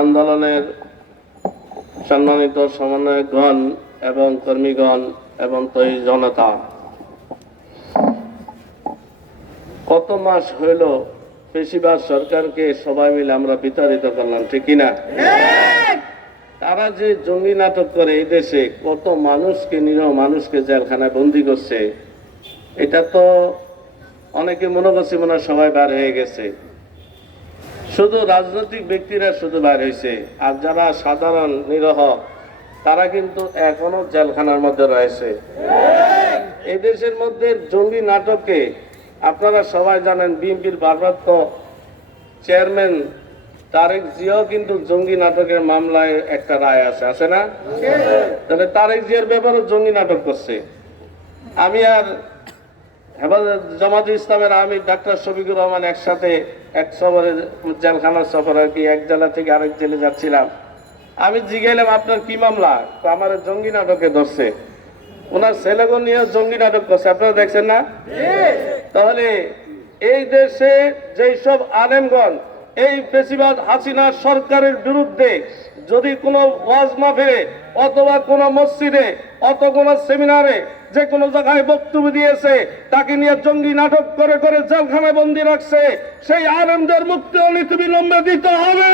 আন্দোলনের সম্মানিত সমন্বয়কগণ এবং কর্মীগণ এবং তৈ জনতা, কত মাস হইল বেশিরভাগ সরকারকে সবাই মিলে আমরা বিতাড়িত করলাম, ঠিক কিনা? তারা যে জঙ্গি নাটক করে এই দেশে, কত মানুষকে, নিরহ মানুষকে জেলখানায় বন্দি করছে, এটা তো অনেকে মনে করছে মনে সবাই বার হয়ে গেছে। শুধু রাজনৈতিক ব্যক্তিরা শুধু বার হয়েছে আর যারা সাধারণ, নিরহ, তারা কিন্তু এখনও জেলখানার মধ্যে রয়েছে। এই দেশের মধ্যে জঙ্গি নাটকে আপনারা সবাই জানেন, বিএনপির ভারপ্রাপ্ত চেয়ারম্যান তারেক জিয়াও কিন্তু জঙ্গি নাটকের মামলায় একটা রায় আছে আছে না? তাহলে তারেক জিয়ার ব্যাপারে জঙ্গি নাটক করছে। আমি আর হেফাজত জামাত ইসলামের আমি ডাক্তার শফিকুর রহমান একসাথে এক সফরে জেলখানার সফরে কি এক জেলা থেকে আরেক জেলে যাচ্ছিলাম। আমি জিজ্ঞাইলাম আপনার কি মামলা? তো আমার জঙ্গি নাটকে ধরছে। ওনার ছেলেগণ নিয়ে জঙ্গি নাটক করছে আপনারা দেখছেন না? তাহলে এই দেশে যেই সব আলেমগণ এই ফেসিবাদ হাসিনা সরকারের বিরুদ্ধে যদি কোনো ওয়াজ মাহফিলে অথবা কোনো মসজিদে অত কোনো সেমিনারে যে কোনো জায়গায় বক্তব্য দিয়েছে, তাকে নিয়ে জঙ্গি নাটক করে করে জেলখানায় বন্দি রাখছে, সেই আনন্দের মুক্তি অনেক বিলম্বে দিতে হবে।